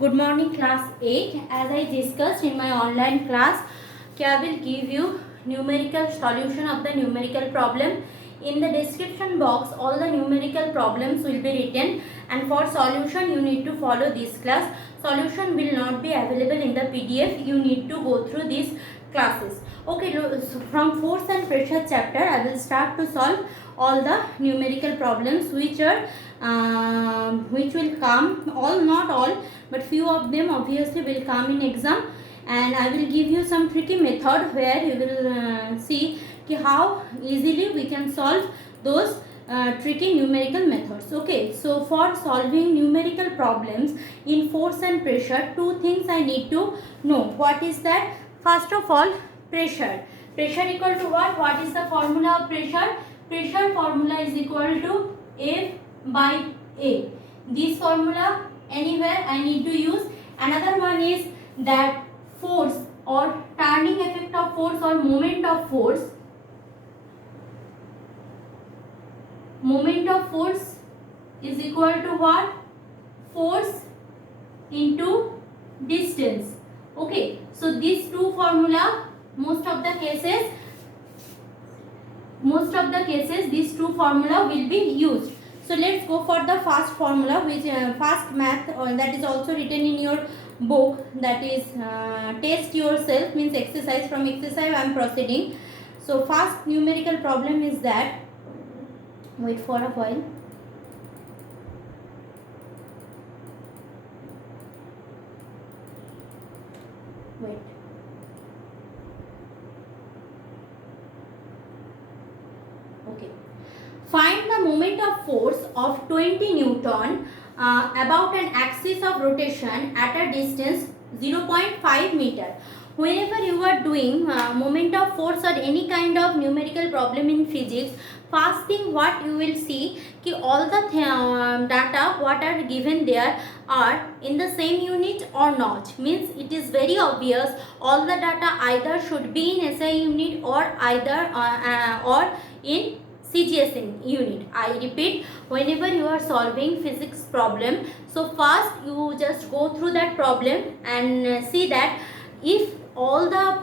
Good morning class 8. As I discussed in my online class, I will give you numerical solution of the numerical problem. In the description box, all the numerical problems will be written, and for solution you need to follow this class. Solution will not be available in the PDF. You need to go through these classes. Okay, so from force and pressure chapter, I will start to solve all the numerical problems which will come, all not all, but few of them obviously will come in exam, and I will give you some tricky method where you will see how easily we can solve those tricky numerical methods. Okay, so for solving numerical problems in force and pressure, two things I need to know. What is that? First of all, pressure. Pressure equal to what? What is the formula of pressure? Pressure formula is equal to F by A. This formula anywhere I need to use. Another one is that force or turning effect of force or moment of force. Moment of force is equal to what? Force into distance. Okay, so these two formula, most of the cases these two formula will be used. So let's go for the first formula, which fast math, that is also written in your book, that is test yourself, means exercise. From exercise I am proceeding. So first numerical problem is that, wait for a while. Wait. Okay. Find the moment of force of 20 Newton about an axis of rotation at a distance 0.5 meter. Whenever you are doing moment of force or any kind of numerical problem in physics, first thing what you will see कि all the data what are given there are in the same unit or not. Means it is very obvious all the data either should be in SI unit or either or in CGS unit. I repeat, whenever you are solving physics problem, so first you just go through that problem and see that if all the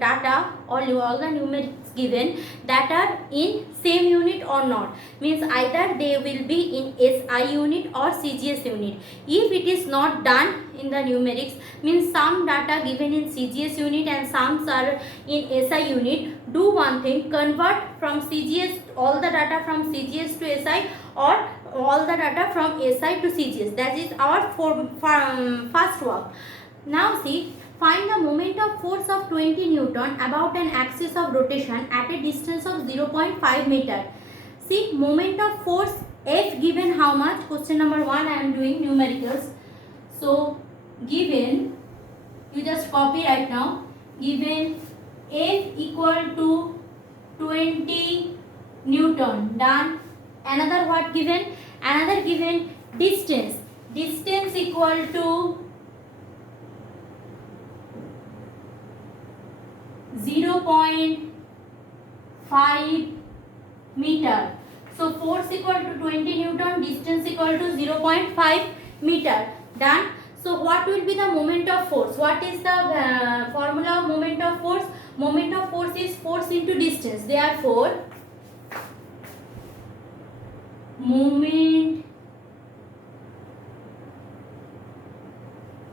data or all the numerics given that are in same unit or not, means either they will be in SI unit or CGS unit. If it is not done in the numerics, means some data given in CGS unit and some are in SI unit, do one thing, convert from CGS all the data from CGS to SI or all the data from SI to CGS. That is our first work. Now see, find the moment of force of 20 Newton about an axis of rotation at a distance of 0.5 meter. See, moment of force F given how much? Question number 1 I am doing numericals. So given, you just copy right now, given F equal to 20 Newton. Done. Another what given? Another given distance. Distance equal to 0.5 meter. So force equal to 20 Newton, distance equal to 0.5 meter. Done. So what will be the moment of force? What is the formula of moment of force? Moment of force is force into distance. Therefore, moment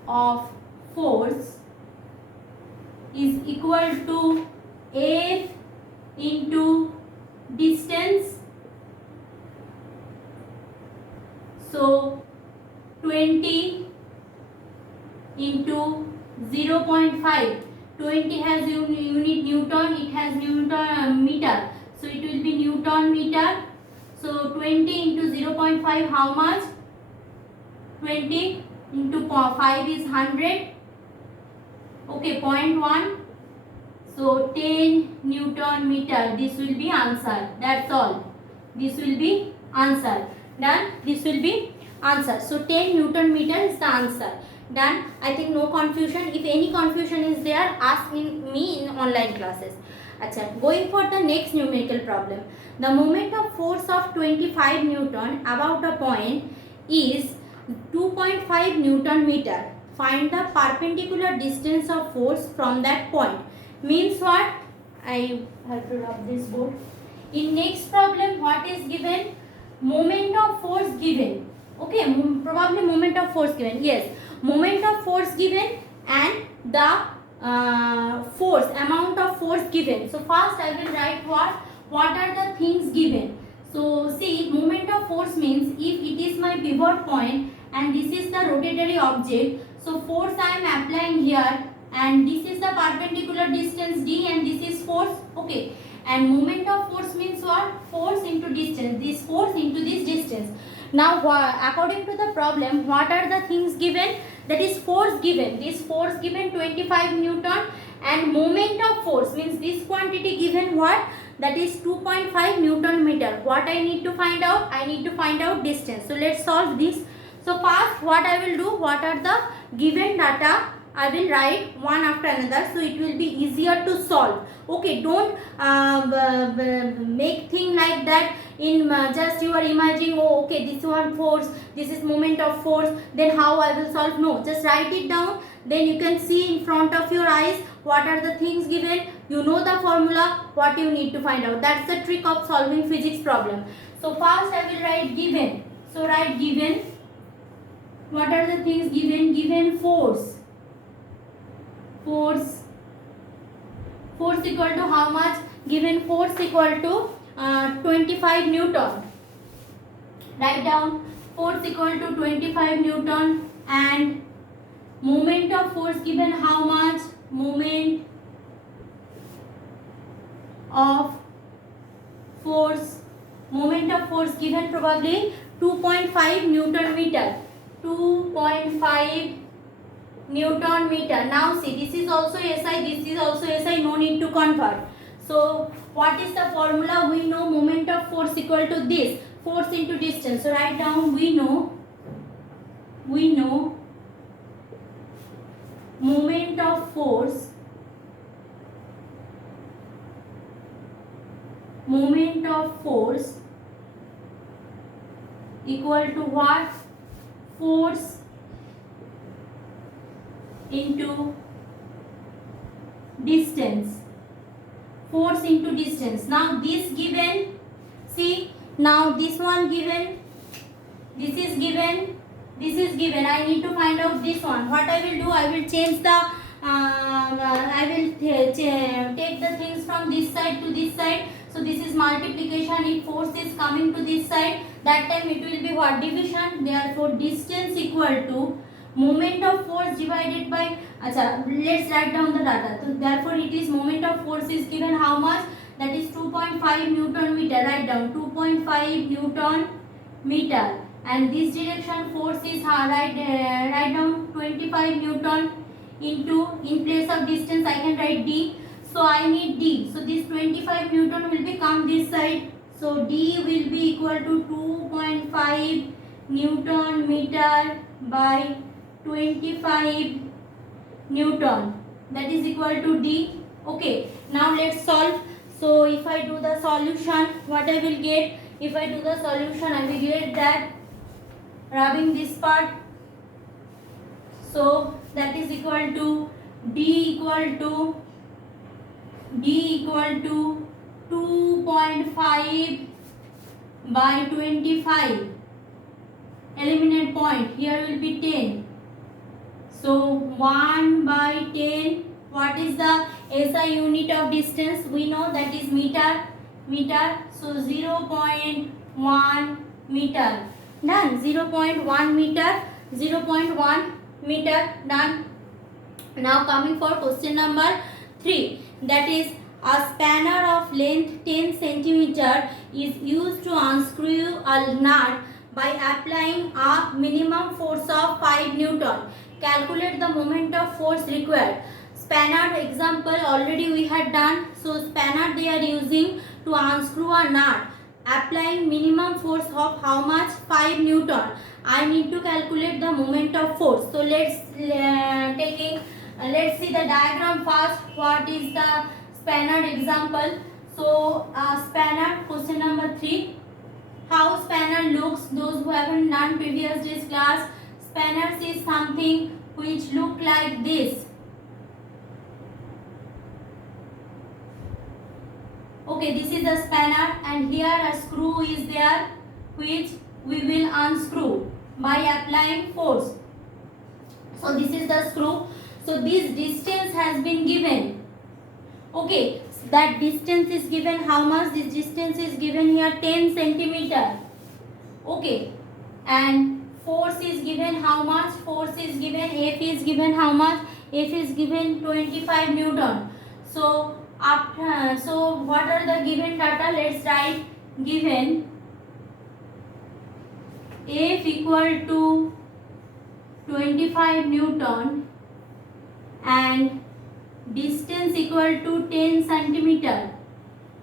of force is equal to F into distance. So 20 into 0.5. 20 has unit Newton, it has Newton meter. So it will be Newton meter. So 20 into 0.5 how much? 20 into 5 is 100. Okay, 0.1. So 10 Newton meter. This will be answer. That's all. This will be answer. Done. This will be answer. So 10 Newton meter is the answer. Done. I think no confusion. If any confusion is there, ask me in online classes. Achha, going for the next numerical problem. The moment of force of 25 Newton about a point is 2.5 Newton meter. find the perpendicular distance of force from that point. Means what? I have to rub this board. In next problem, what is given? Moment of force given. Okay, probably moment of force given. Yes, moment of force given and the force, amount of force given. So first I will write what are the things given. So see, moment of force means if it is my pivot point and this is the rotatory object, so force I am applying here and this is the perpendicular distance d and this is force. Okay, and moment of force means what? Force into distance, this force into this distance. Now according to the problem, what are the things given? That is force given, this force given 25 Newton and moment of force means this quantity given what? That is 2.5 Newton meter. What I need to find out? I need to find out distance. So let's solve this. So first what I will do, what are the given data? I will write one after another so it will be easier to solve. Okay, don't make thing like that in just you are imagining, oh okay, this one force, this is moment of force, then how I will solve. No, just write it down, then you can see in front of your eyes what are the things given, you know the formula, what you need to find out. That's the trick of solving physics problem. So first I will write given. So write given. What are the things given? Given force equal to how much? Given force equal to 25 Newton. Write down force equal to 25 Newton and moment of force given how much? Moment of force given probably 2.5 Newton meter. 2.5 Newton meter. Now see, this is also SI, this is also SI, no need to convert. So what is the formula? We know moment of force equal to this, force into distance. So write down, we know moment of force equal to what? Force into distance. Force into distance. Now this given, see, now this one given, this is given, this is given. I need to find out this one. What I will do, I will change the I will take the things from this side to this side. So this is multiplication. If force is coming to this side, that time it will be what? Division. Therefore distance equal to moment of force divided by, let's write down the data. So therefore it is moment of force is given how much? That is 2.5 Newton meter. Write down 2.5 Newton meter. And this direction force is write down 25 Newton into, in place of distance I can write d. So I need d. So this 25 Newton will become this side. So d will be equal to 2.5 Newton meter by 25 Newton. That is equal to d. Okay. Now let's solve. So if I do the solution, what I will get? If I do the solution, I will get that rubbing this part. So that is equal to d equal to 2.5 by 25. Eliminate point. Here will be 10. So 1 by 10. What is the SI unit of distance? We know that is meter. So 0.1 meter. Done. 0.1 meter. 0.1 meter. Done. Now coming for question number 3. That is, a spanner of length 10 centimeter is used to unscrew a nut by applying a minimum force of 5 Newton. Calculate the moment of force required. Spanner example already we had done. So spanner they are using to unscrew a nut, applying minimum force of how much? 5 Newton. I need to calculate the moment of force. So let's see the diagram first. What is the spanner example? So spanner, question number 3. How spanner looks? Those who haven't done previous day's class, spanners is something which look like this. Okay, this is the spanner and here a screw is there which we will unscrew by applying force. So this is the screw. So this distance has been given. Okay, that distance is given how much? This distance is given here 10 centimeter. Okay, and force is given how much? Force is given, F is given how much? F is given 25 Newton. So after, so what are the given data? Let's write. Given F equal to 25 Newton and distance equal to 10 centimeter.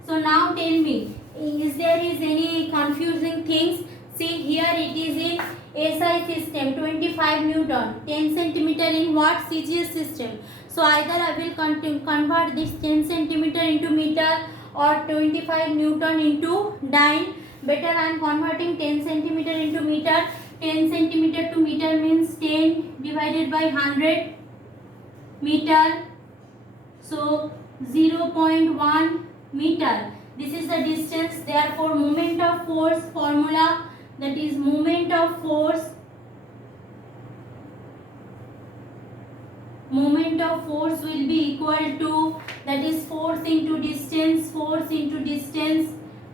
So now tell me, is there any confusing things? See here it is in SI system, 25 Newton, 10 centimeter in what? CGS system. So either I will convert this 10 centimeter into meter or 25 Newton into dyne. Better I am converting 10 centimeter into meter. 10 centimeter to meter means 10 divided by 100 meter. So 0.1 meter. This is the distance. Therefore, moment of force formula, that is moment of force. Moment of force will be equal to, that is force into distance. Force into distance,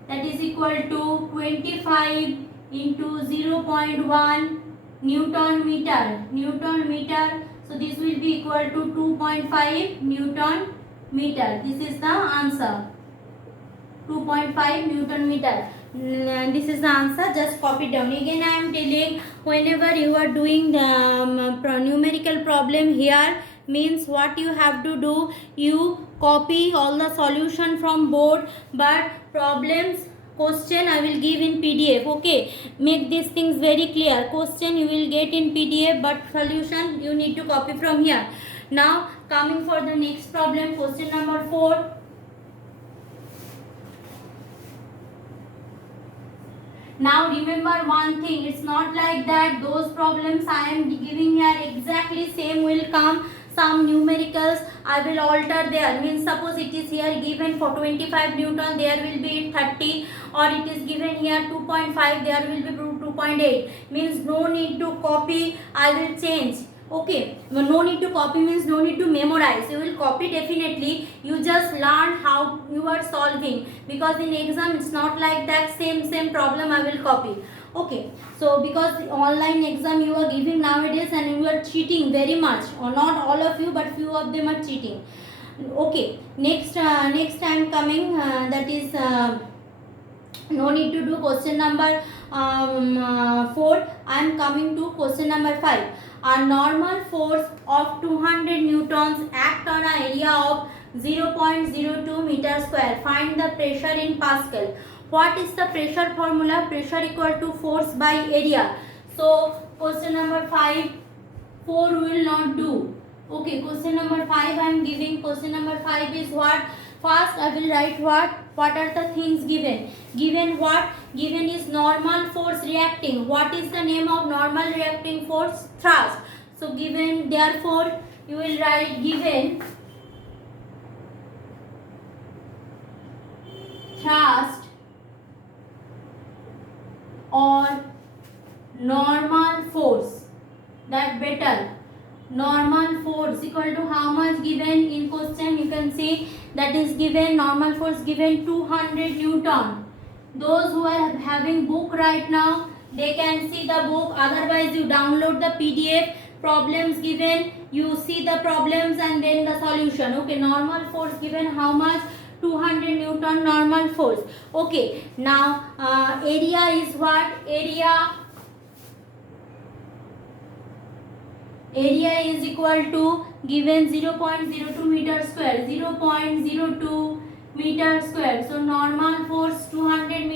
that is equal to 25 into 0.1 Newton meter. Newton meter. So this will be equal to 2.5 Newton meter. This is the answer. 2.5 Newton meter. This is the answer. Just copy down. Again I am telling, whenever you are doing the numerical problem here, means what you have to do, you copy all the solution from board, but problems, question I will give in PDF. Okay, make these things very clear. Question you will get in PDF, but solution you need to copy from here. Now coming for the next problem, question number 4. Now remember one thing, it's not like that those problems I am giving here exactly same will come. Some numericals I will alter there. Means suppose it is here given for 25 Newton, there will be 30, or it is given here 2.5, there will be 2.8. Means no need to copy, I will change. Okay, no need to copy means no need to memorize. You will copy definitely. You just learn how you are solving, because in exam it's not like that same problem I will copy. Okay, so because online exam you are giving nowadays and you are cheating very much, or not all of you but few of them are cheating. Okay, next I am coming, that is no need to do question number 4. I am coming to question number 5. A normal force of 200 newtons act on an area of 0.02 meter square. Find the pressure in Pascal. What is the pressure formula? Pressure equal to force by area. So question number 5, 4 will not do. Okay, question number 5 I am giving. Question number 5 is what? First I will write what? What are the things given? Given what? Given is normal force reacting. What is the name of normal reacting force? Thrust. So given, therefore you will write given thrust or normal force. That better. Normal force equal to how much given in question? You can see that is given, normal force given 200 Newton. Those who are having book right now, they can see the book. Otherwise you download the PDF. Problems given, you see the problems and then the solution. Okay, normal force given how much? 200 Newton normal force. Okay, now area is what? Area is equal to given 0.02 meter square. 0.02 meter square. So normal force 200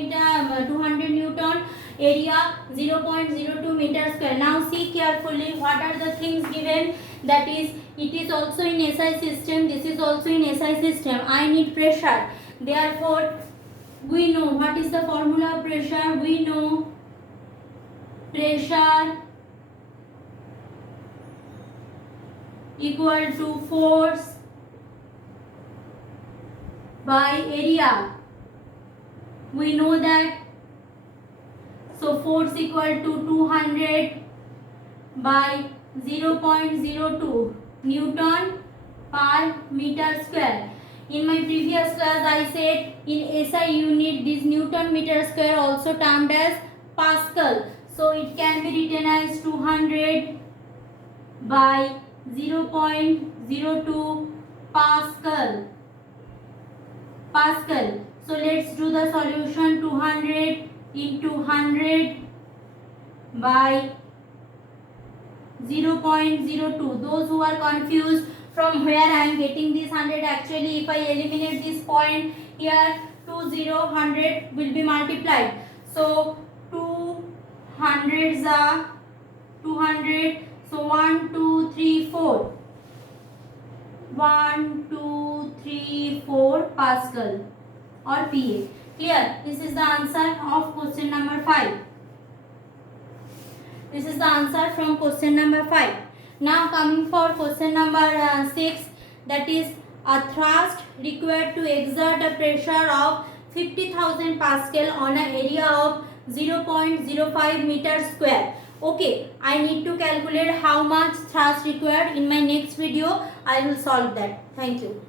Newton. Area 0.02 meter square. Now see carefully what are the things given. That is, it is also in SI system. This is also in SI system. I need pressure. Therefore, we know what is the formula of pressure. We know pressure equal to force by area. We know that. So force equal to 200 by 0.02 Newton per meter square. In my previous class I said in SI unit this Newton meter square also termed as Pascal. So it can be written as 200 by 0.02 Pascal. So let's do the solution. 200 into 100 by 0.02. Those who are confused from where I am getting this 100, actually if I eliminate this point here, 100 will be multiplied. So 2 hundreds are 200. So 1, 2, 3, 4. 1, 2, 3, 4 Pascal or PA. Clear? This is the answer of question number 5. This is the answer from question number 5. Now coming for question number 6, that is a thrust required to exert a pressure of 50,000 Pascal on an area of 0.05 meter square. Okay, I need to calculate how much thrust required. In my next video I will solve that. Thank you.